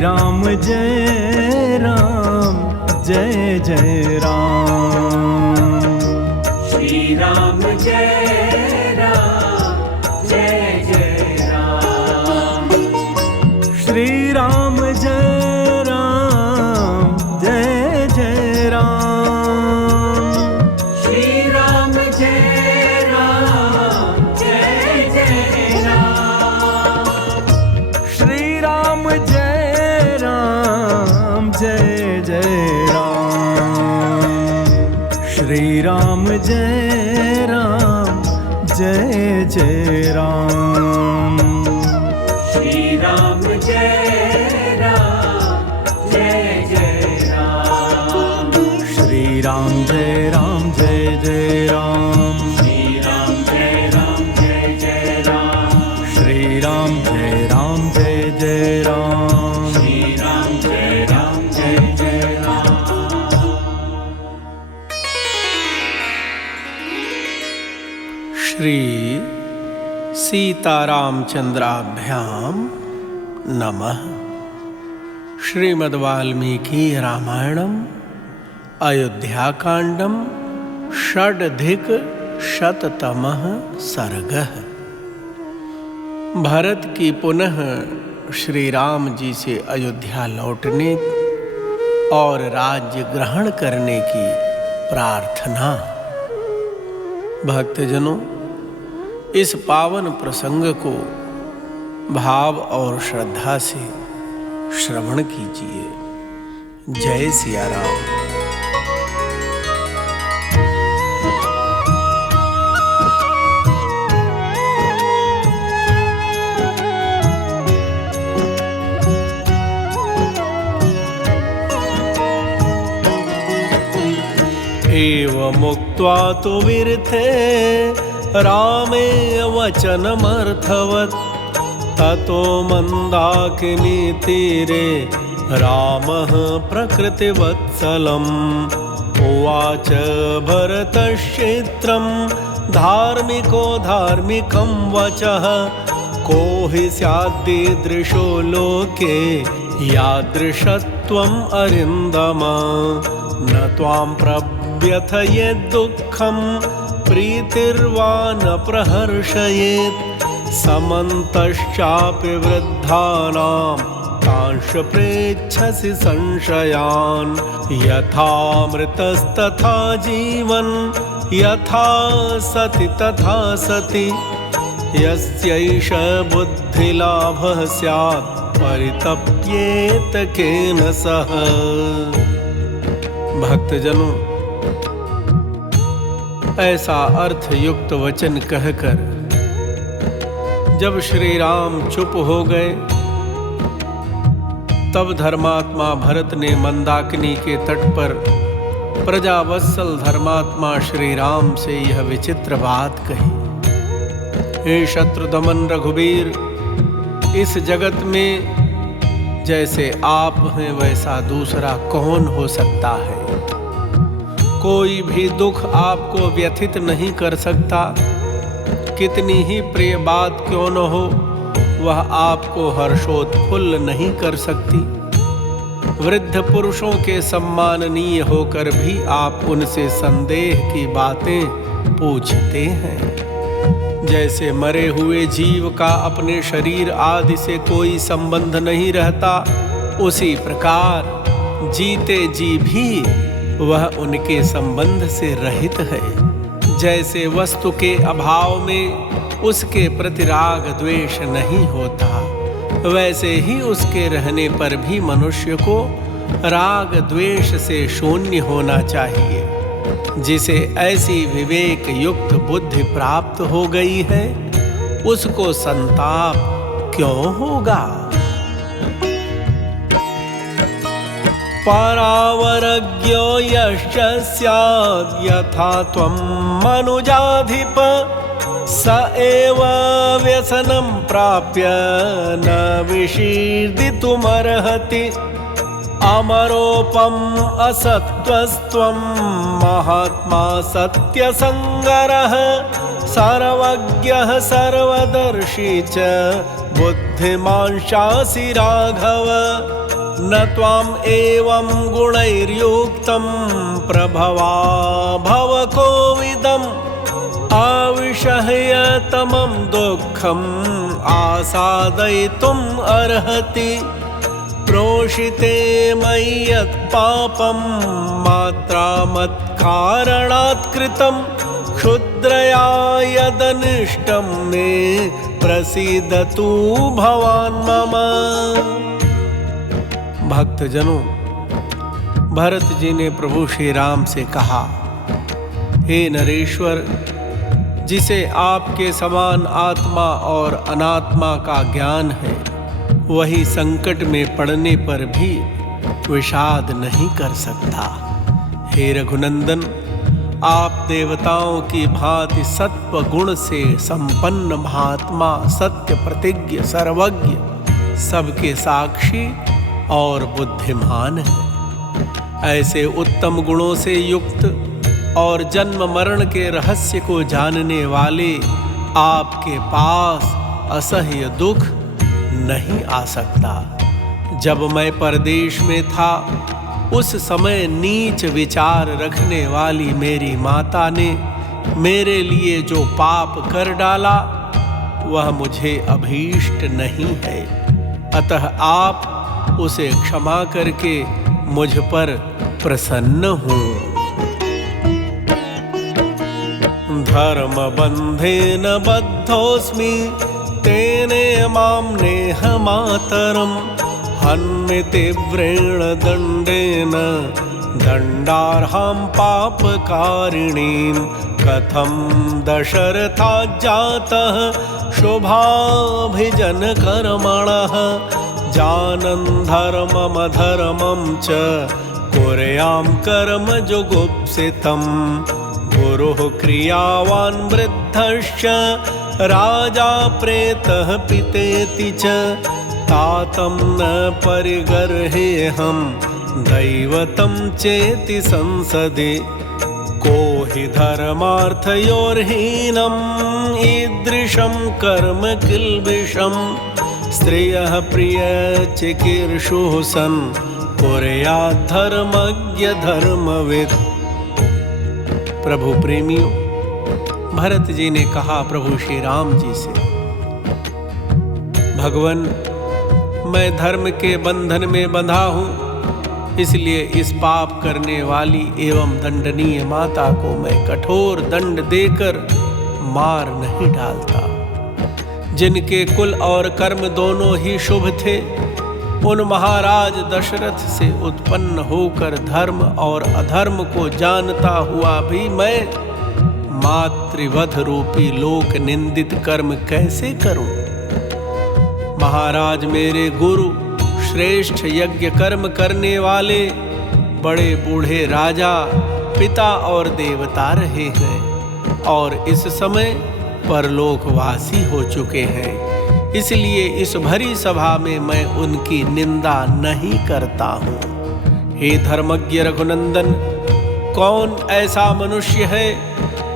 राम जय राम जय जय राम। श्री राम जय राम जय जय राम। श्री राम जय राम जय जय राम। श्री राम जय राम जय जय राम। श्री राम जय राम जय जय राम। श्री राम जय राम जय जय राम। श्री राम जय राम जय जय राम। श्री राम जय राम जय जय राम। श्री राम जय राम जय जय राम। श्री राम जय राम जय जय राम। श्री राम जय राम जय जय राम। श्री सीतारामचंद्राभ्याम नमः। श्रीमद् वाल्मीकि रामायणम अयोध्याकांडम षडधिक शततमः सर्गः। भरत की पुनः श्री राम जी से अयोध्या लौटने और राज्य ग्रहण करने की प्रार्थना। भक्तजनों, इस पावन प्रसंग को भाव और श्रद्धा से श्रवण कीजिए। जय सिया राम। एवमुक्त्वा तु विरथे रामे वचनमर्थवत् ततो मन्दाकिनी तीरे रामः प्रकृतिवत्सलम् उवाच भरतश्चित्रं धार्मिको धार्मिकं वचः को हि स्याद्दीदृशो लोके यादृशत्वम् अरिन्दम न त्वां प्रव्यथयेत् दुःखं प्रीतिर्वा न प्रहर्षयेत् समन्तश्चापि वृद्धानां कांश प्रेच्छसि संशयान् यथामृतस्तथा जीवन् यथा सति तथा सति यस्यैष बुद्धिलाभः स्यात् परितप्येत केन सह। भक्तजनों, ऐसा अर्थ युक्त वचन कहकर जब श्री राम चुप हो गए, तब धर्मात्मा भरत ने मंदाकिनी के तट पर प्रजावत्सल धर्मात्मा श्री राम से यह विचित्र बात कही। हे शत्रुदमन रघुवीर, इस जगत में जैसे आप हैं वैसा दूसरा कौन हो सकता है। कोई भी दुख आपको व्यथित नहीं कर सकता। कितनी ही प्रिय बात क्यों न हो, वह आपको हर्षोत्फुल्ल नहीं कर सकती। वृद्ध पुरुषों के सम्माननीय होकर भी आप उनसे संदेह की बातें पूछते हैं। जैसे मरे हुए जीव का अपने शरीर आदि से कोई संबंध नहीं रहता, उसी प्रकार जीते जी भी वह उनके संबंध से रहित है। जैसे वस्तु के अभाव में उसके प्रति राग द्वेष नहीं होता, वैसे ही उसके रहने पर भी मनुष्य को राग द्वेष से शून्य होना चाहिए। जिसे ऐसी विवेक युक्त बुद्धि प्राप्त हो गई है, उसको संताप क्यों होगा। परावरज्ञो यश्च स्याद् यथा त्वं मनुजाधिप स एव व्यसनं प्राप्य न विषीदितुमर्हति अमरोपम असत्त्वस्त्वं महात्मा सत्यसंगरः सर्वज्ञः सर्वदर्शी च बुद्धिमान् शासि राघव। न त्वाम् एवं गुणैर्युक्तं प्रभवा भव कोविदम् आविषह्यतमं दुःखम् आसादयितुम् अर्हति प्रोषिते मयि यत् पापं मात्रा मत्कारणात् कृतं क्षुद्रया यदनिष्टं मे प्रसीदतु भवान् मम। भक्तजनों, भरत जी ने प्रभु श्री राम से कहा, हे नरेश्वर, जिसे आपके समान आत्मा और अनात्मा का ज्ञान है, वही संकट में पड़ने पर भी विषाद नहीं कर सकता। हे रघुनंदन, आप देवताओं की भांति सत्व गुण से संपन्न महात्मा, सत्य प्रतिज्ञ, सर्वज्ञ, सबके साक्षी और बुद्धिमान हैं। ऐसे उत्तम गुणों से युक्त और जन्म मरण के रहस्य को जानने वाले आपके पास असह्य दुख नहीं आ सकता। जब मैं परदेश में था, उस समय नीच विचार रखने वाली मेरी माता ने मेरे लिए जो पाप कर डाला, वह मुझे अभीष्ट नहीं है। अतः आप उसे क्षमा करके मुझ पर प्रसन्न हो। धर्म बंधेन बद्धोस्मि तेने मां नेह मातरम् हन्मितीव्रेण दण्डेन दण्डार्हां पापकारिणीं कथं दशरथाज्जातः शुभाभिजनकर्मणः जानन् धर्ममधर्मं च कुर्यां कर्म जुगुप्सितम् गुरुः क्रियावान् वृद्धश्च राजा प्रेतः पितेति च तातं न परिगर्हेऽहं दैवतं चेति संसदि को हि धर्मार्थयोर्हीनम् ईदृशं कर्म किल्बिषं स्त्रियः प्रियचिकीर्षुः सन् कुर्यात् धर्मज्ञ धर्मवित्। प्रभु प्रेमियों, भरत जी ने कहा प्रभु श्री राम जी से, भगवान, मैं धर्म के बंधन में बंधा हूँ, इसलिए इस पाप करने वाली एवं दंडनीय माता को मैं कठोर दंड देकर मार नहीं डालता। जिनके कुल और कर्म दोनों ही शुभ थे, उन महाराज दशरथ से उत्पन्न होकर धर्म और अधर्म को जानता हुआ भी मैं मातृवध रूपी लोक निंदित कर्म कैसे करूं? महाराज मेरे गुरु श्रेष्ठ यज्ञ कर्म करने वाले बड़े बूढ़े राजा, पिता और देवता रहे हैं और इस समय परलोकवासी हो चुके हैं। इसलिए इस भरी सभा में मैं उनकी निंदा नहीं करता हूँ। हे धर्मज्ञ रघुनंदन, कौन ऐसा मनुष्य है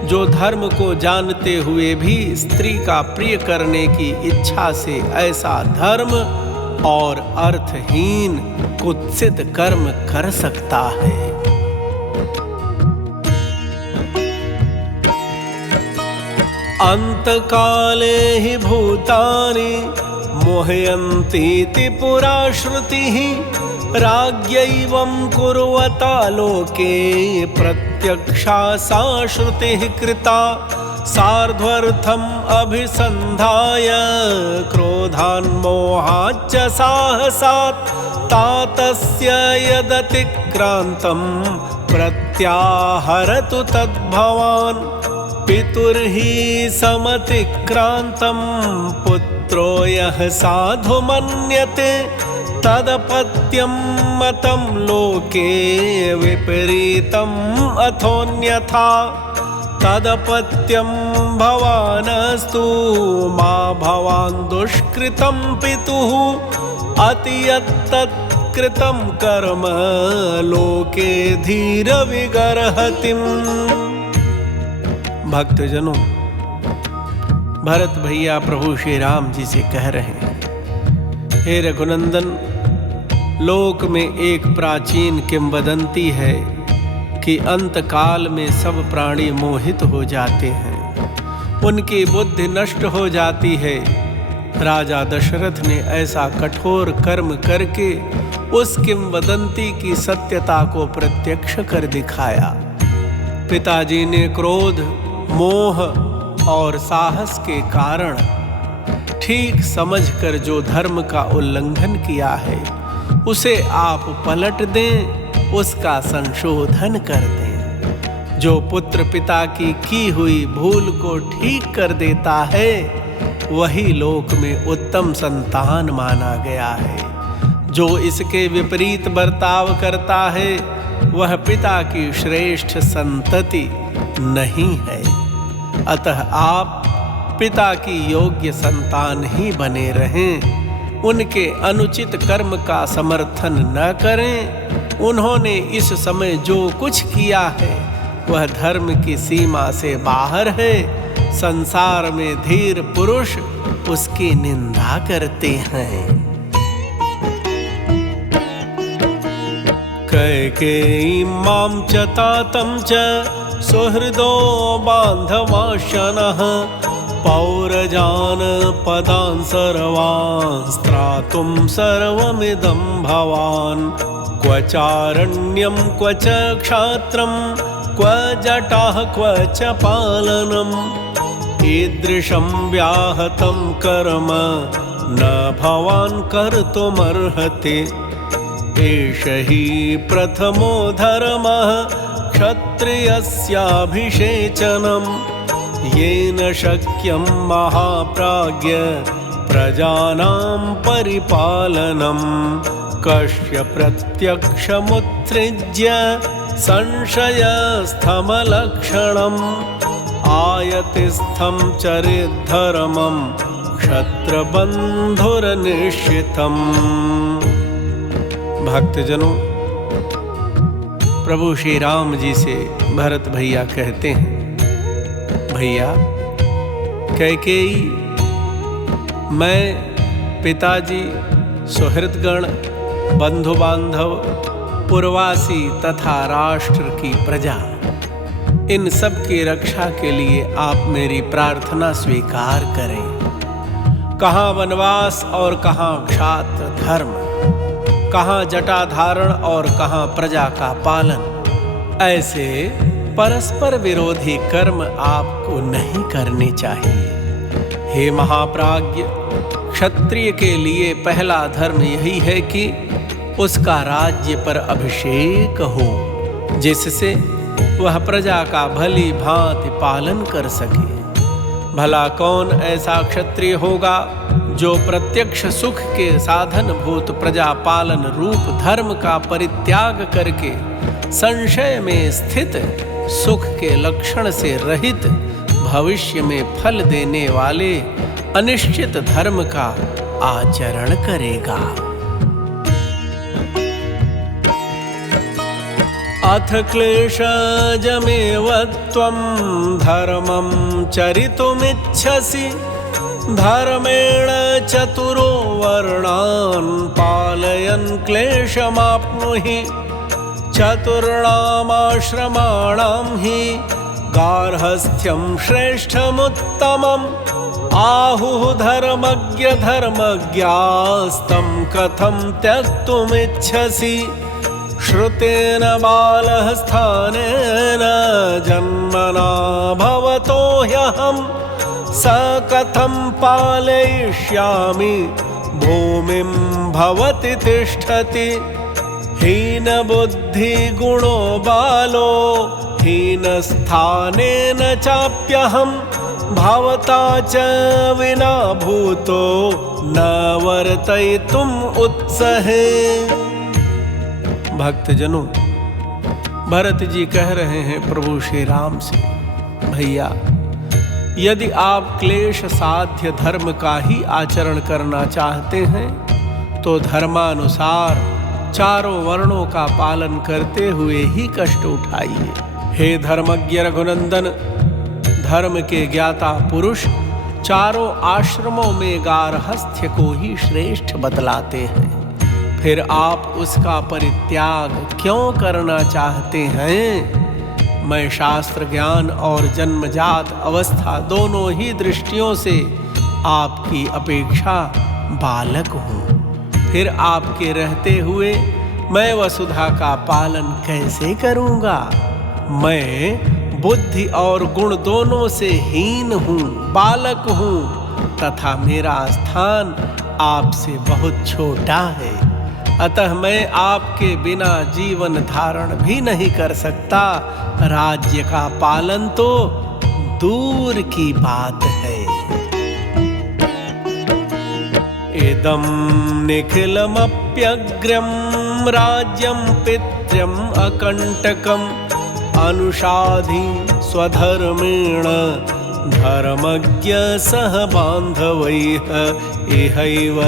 जो धर्म को जानते हुए भी स्त्री का प्रिय करने की इच्छा से ऐसा धर्म और अर्थहीन कुत्सित कर्म कर सकता है? अंतकाले हि भूतानि मोहयन्तीति पुरा श्रुतिः राज्ञैवं कुर्वता लोके प्रत्यक्षा सा श्रुतिः कृता सार्ध्वर्थम् अभिसन्धाय क्रोधान्मोहाच्च साहसात् तातस्य यदतिक्रान्तं प्रत्याहरतु तद्भवान् पितुर्हि समतिक्रान्तं पुत्रो यः साधु मन्यते तदपत्यं मतं लोके विपरीतम् अथोन्यथा तदपत्यं भवानस्तु मा भवान् दुष्कृतं पितुः अतियत्तत्कृतं कर्म लोके धीर विगर्हतिम्। भक्तजनों, भरत भैया प्रभु श्री राम जी से कह रहे हैं, हे रघुनंदन, लोक में एक प्राचीन किंवदंती है कि अंत काल में सब प्राणी मोहित हो जाते हैं, उनकी बुद्धि नष्ट हो जाती है। राजा दशरथ ने ऐसा कठोर कर्म करके उस किंवदंती की सत्यता को प्रत्यक्ष कर दिखाया। पिताजी ने क्रोध, मोह और साहस के कारण ठीक समझकर जो धर्म का उल्लंघन किया है उसे आप पलट दें, उसका संशोधन कर दें। जो पुत्र पिता की हुई भूल को ठीक कर देता है वही लोक में उत्तम संतान माना गया है। जो इसके विपरीत बर्ताव करता है वह पिता की श्रेष्ठ संतति नहीं है। अतः आप पिता की योग्य संतान ही बने रहें, उनके अनुचित कर्म का समर्थन न करें। उन्होंने इस समय जो कुछ किया है वह धर्म की सीमा से बाहर है। संसार में धीर पुरुष उसकी निंदा करते हैं। कैकेयी मां च तातं च सुहृदो बान्धवाशनः पौरजान पदान् सर्वान् स्त्रातुं सर्वमिदं भवान्। क्व चारण्यं क्व च क्षात्रं क्व जटाः क्व च पालनम् ईदृशं व्याहतं कर्म न भवान् कर्तुमर्हति। एष हि प्रथमो धर्मः क्षत्रियस्याभिषेचनम् येन शक्यं महाप्राज्ञ प्रजानां परिपालनम्। कस्य प्रत्यक्षमुत्सृज्य संशयस्थमलक्षणम् आयतिस्थं चरिद्धर्मं क्षत्रबन्धुरनिश्चितम्। भक्तजनों, प्रभु श्री राम जी से भरत भैया कहते हैं, भैया कैकेयी, मैं पिताजी, सुहृदगण, बंधु बांधव, पुरवासी तथा राष्ट्र की प्रजा, इन सब की रक्षा के लिए आप मेरी प्रार्थना स्वीकार करें। कहाँ वनवास और कहाँ क्षात्र धर्म, कहाँ जटाधारण और कहाँ प्रजा का पालन, ऐसे परस्पर विरोधी कर्म आपको नहीं करने चाहिए। हे महाप्राज्ञ, क्षत्रिय के लिए पहला धर्म यही है कि उसका राज्य पर अभिषेक हो, जिससे वह प्रजा का भली भांति पालन कर सके। भला कौन ऐसा क्षत्रिय होगा जो प्रत्यक्ष सुख के साधन भूत प्रजा पालन रूप धर्म का परित्याग करके संशय में स्थित सुख के लक्षण से रहित भविष्य में फल देने वाले अनिश्चित धर्म का आचरण करेगा। अथ क्लेशजमेव त्वं धर्मं चरितुमिच्छसि धर्मेण चतुरो वर्णान् पालयन् क्लेशमाप्नुहि। चतुर्णामाश्रमाणां हि गार्हस्थ्यं श्रेष्ठमुत्तमम् आहुः धर्मज्ञ धर्मज्ञास्तं कथं त्यक्तुमिच्छसि। श्रुतेन बालः स्थानेन जन्मना भवतो ह्यहं स कथं पालयिष्यामि भूमिं भवति तिष्ठति। हीनबुद्धिगुणो बालो हीनस्थानेन चाप्यहं भवता च विना भूतो न वर्तयितुम् उत्सहे। भक्तजनों, भरत जी कह रहे हैं प्रभु श्री राम से, भैया यदि आप क्लेश साध्य धर्म का ही आचरण करना चाहते हैं तो धर्मानुसार चारों वर्णों का पालन करते हुए ही कष्ट उठाइए। हे धर्मज्ञ रघुनंदन, धर्म के ज्ञाता पुरुष चारों आश्रमों में गार्हस्थ्य को ही श्रेष्ठ बतलाते हैं। फिर आप उसका परित्याग क्यों करना चाहते हैं? मैं शास्त्र ज्ञान और जन्मजात अवस्था दोनों ही दृष्टियों से आपकी अपेक्षा बालक हूँ। फिर आपके रहते हुए मैं वसुधा का पालन कैसे करूँगा? मैं बुद्धि और गुण दोनों से हीन हूँ, बालक हूँ, तथा मेरा स्थान आपसे बहुत छोटा है। अतः मैं आपके बिना जीवन धारण भी नहीं कर सकता। राज्य का पालन तो दूर की बात है। इदं निखिलमप्यग्रं राज्यं पितृम् अकंटकम् अनुषाधि स्वधर्मेण धर्मज्ञ सह बान्धवैः इहैव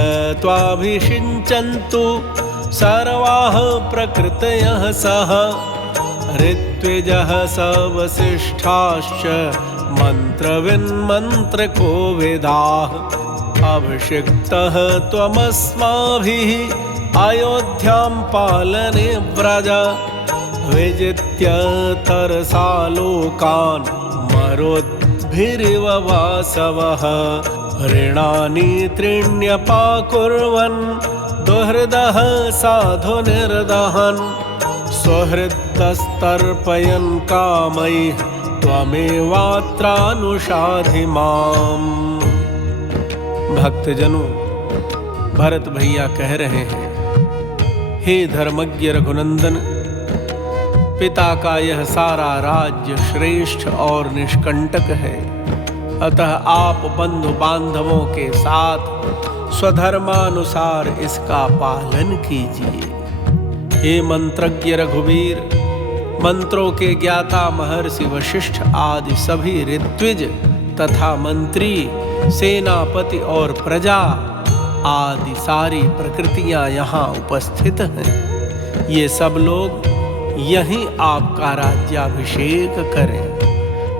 त्वाभिषिञ्चन्तु सर्वाः प्रकृतयः सह ऋत्विजः सवसिष्ठाश्च मन्त्रविन्मन्त्रको वेदाः अभिषिक्तः त्वमस्माभिः अयोध्यां पालने व्रज विजित्य तरसा लोकान् मरोद्भिरिव वासवः ऋणानि त्रीण्यपाकुर्वन् दुहृदः साधु निर्दहन् स्वहृदस्तर्पयन् कामैः त्वमेवात्रानुशाधि माम्। भक्तजनों, भरत भैया कह रहे हैं, हे धर्मज्ञ रघुनंदन, पिता का यह सारा राज्य श्रेष्ठ और निष्कंटक है। अतः आप बंधु बांधवों के साथ स्वधर्मानुसार इसका पालन कीजिए। हे मंत्रज्ञ रघुवीर, मंत्रों के ज्ञाता महर्षि वशिष्ठ आदि सभी ऋत्विज तथा मंत्री, सेनापति और प्रजा आदि सारी प्रकृतियां यहाँ उपस्थित हैं। ये सब लोग यहीं आपका राज्याभिषेक करें।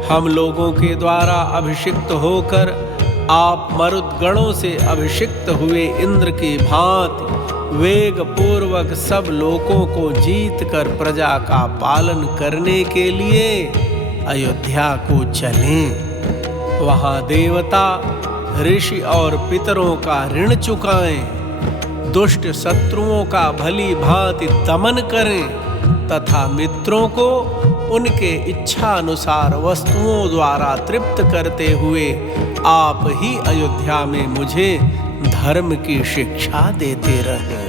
हम लोगों के द्वारा अभिषिक्त होकर आप मरुद्गणों से अभिषिक्त हुए इंद्र की भांति वेग पूर्वक सब लोगों को जीत कर प्रजा का पालन करने के लिए अयोध्या को चलें। वहाँ देवता, ऋषि और पितरों का ऋण चुकाएं, दुष्ट शत्रुओं का भली भांति दमन करें तथा मित्रों को उनके इच्छानुसार वस्तुओं द्वारा तृप्त करते हुए आप ही अयोध्या में मुझे धर्म की शिक्षा देते रहे।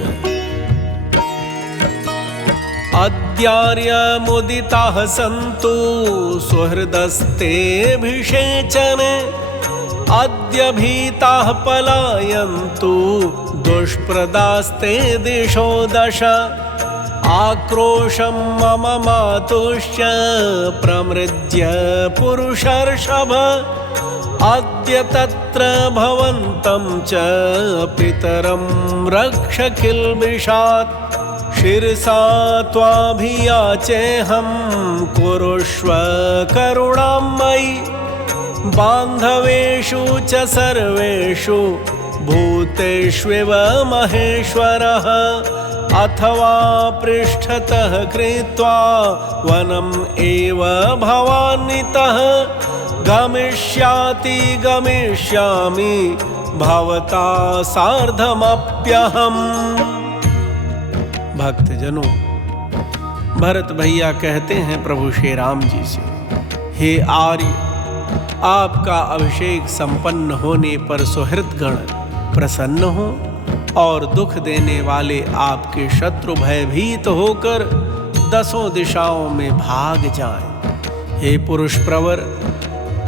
अद्यार्यमुदिताः सन्तु सुहृदस्तेऽभिषेचने अद्य भीताः पलायन्तु दुष्प्रदास्ते दिशो दश आक्रोशं मम मातुश्च प्रमृज्य पुरुषर्षभ अद्य तत्र भवन्तं च पितरं रक्ष किल्बिषात् शिरसा त्वाभियाचेऽहं कुरुष्व करुणां मयि बान्धवेषु च सर्वेषु भूतेष्वेव महेश्वरः अथवा पृष्ठतः कृत्वा वनम् एव भवान्वितः गमिष्यामि भवता सार्धमप्यहम्। भक्तजनों, भरत भैया कहते हैं प्रभु श्री राम जी से, हे आर्य, आपका अभिषेक संपन्न होने पर सुहृदगण प्रसन्न हो और दुख देने वाले आपके शत्रु भयभीत होकर दसों दिशाओं में भाग जाएं। हे पुरुष प्रवर,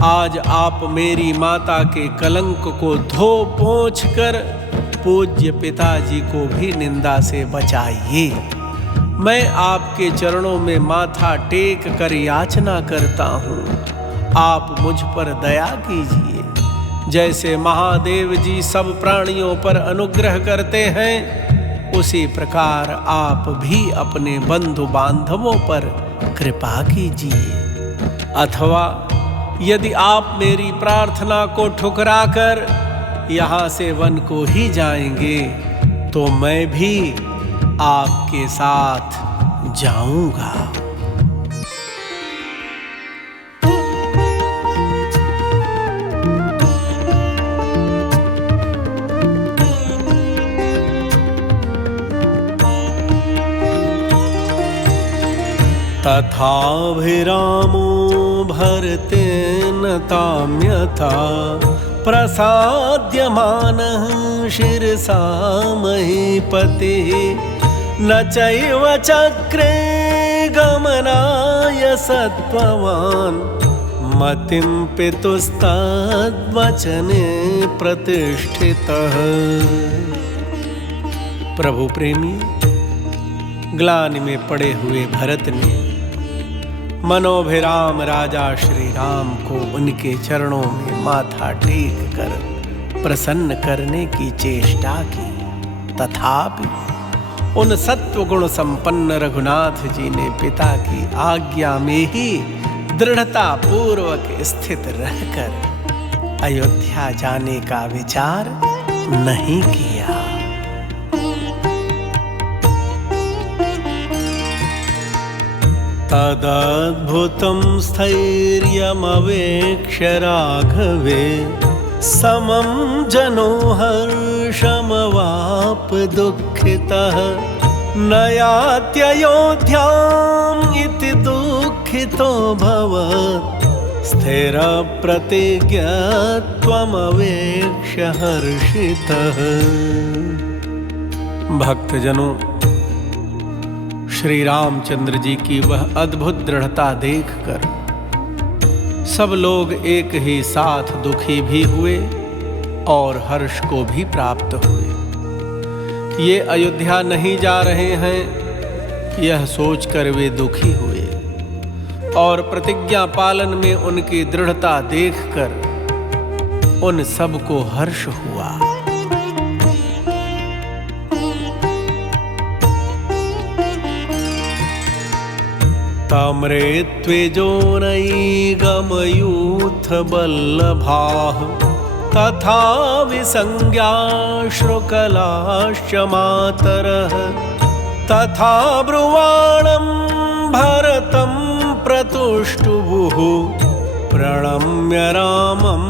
आज आप मेरी माता के कलंक को धो पोंछ कर पूज्य पिताजी को भी निंदा से बचाइए। मैं आपके चरणों में माथा टेक कर याचना करता हूँ, आप मुझ पर दया कीजिए। जैसे महादेव जी सब प्राणियों पर अनुग्रह करते हैं, उसी प्रकार आप भी अपने बंधु बांधवों पर कृपा कीजिए। अथवा यदि आप मेरी प्रार्थना को ठुकराकर यहाँ से वन को ही जाएंगे, तो मैं भी आपके साथ जाऊंगा। तथाभिरामो भरतेन ताम्यथा प्रसाद्यमानः शिरसा महीपतिः न चैव चक्रे गमनाय सत्त्ववान् मतिं पितुस्तद्वचने प्रतिष्ठितः। प्रभु प्रेमी, ग्लानि में पड़े हुए भरत ने मनोभिराम राजा श्री राम को उनके चरणों में माथा टेक कर प्रसन्न करने की चेष्टा की। तथापि उन सत्वगुण संपन्न रघुनाथ जी ने पिता की आज्ञा में ही दृढ़ता पूर्वक स्थित रहकर अयोध्या जाने का विचार नहीं किया। तदद्भुतं स्थैर्यमवेक्ष्य राघवे समं जनो हर्षमवाप दुःखितः न यात्ययोध्याम् इति दुःखितोऽभवत् स्थिरप्रतिज्ञत्वमवेक्ष्य हर्षितः। भक्तजनों, श्री रामचंद्र जी की वह अद्भुत दृढ़ता देखकर सब लोग एक ही साथ दुखी भी हुए और हर्ष को भी प्राप्त हुए। ये अयोध्या नहीं जा रहे हैं, यह सोचकर वे दुखी हुए और प्रतिज्ञा पालन में उनकी दृढ़ता देखकर उन सबको हर्ष हुआ। ताम्रेत्वेजोनैगमयूथ बल्लभाः तथा विसंज्ञा श्रुकलाश्च मातरः तथा ब्रुवाणं भरतं प्रतुष्टुभुः प्रणम्य रामं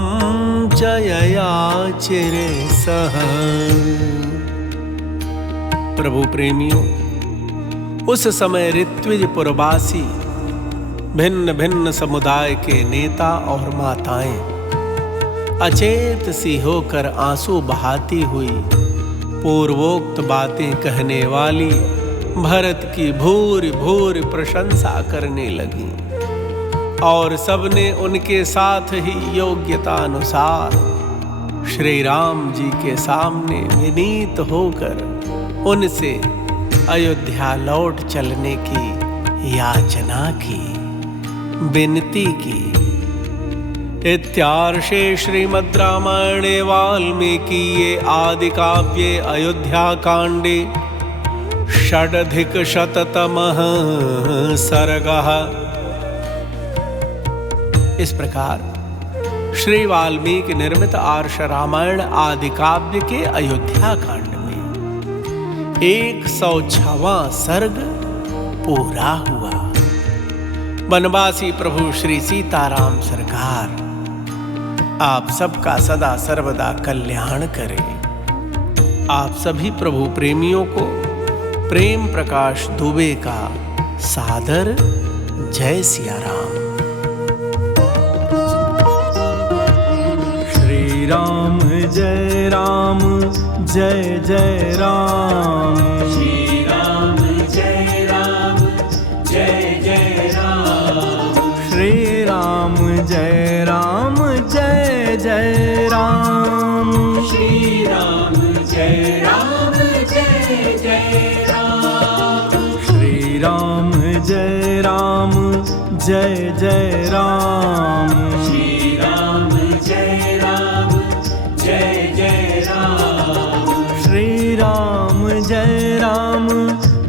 च ययाचिरे सह। प्रभु प्रेमियों, उस समय ऋत्विजपुरवासी भिन्न भिन्न समुदाय के नेता और माताएं अचेत सी होकर आंसू बहाती हुई पूर्वोक्त बातें कहने वाली भरत की भूरि भूरि प्रशंसा करने लगी और सबने उनके साथ ही योग्यता अनुसार श्री राम जी के सामने विनीत होकर उनसे अयोध्या लौट चलने की याचना की, विनती की। इत्यार्षे श्रीमद् रामायणे वाल्मीकीये आदि काव्ये अयोध्या कांडे षडधिकशततमः सर्गः। इस प्रकार श्री वाल्मीकि निर्मित आर्ष रामायण आदि काव्य के अयोध्या कांड 106वां सर्ग पूरा हुआ। वनवासी प्रभु श्री सीताराम सरकार आप सबका सदा सर्वदा कल्याण करें। आप सभी प्रभु प्रेमियों को प्रेम प्रकाश दुबे का सादर जय सिया राम। श्री राम जय राम जय जय राम। श्री राम जय राम जय जय राम। श्री राम जय राम जय जय राम। श्री राम जय राम जय जय राम। श्री राम जय राम जय जय राम। श्री राम जय राम जय जय राम। श्री राम जय राम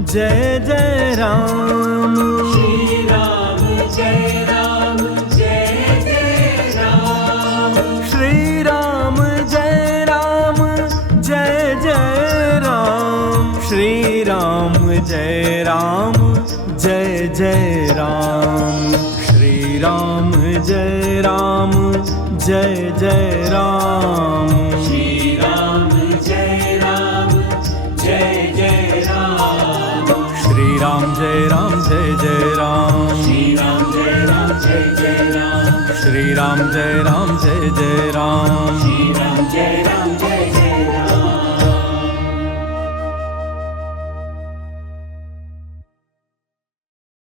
जय जय राम। श्री राम जय राम जय जय राम। श्री राम जय राम जय जय राम। श्री राम राम जय राम जय जय राम श्री राम जय राम जय जय राम श्री राम जय राम जय जय राम श्री राम जय राम जय जय राम श्री राम जय राम जय जय राम श्री राम जय राम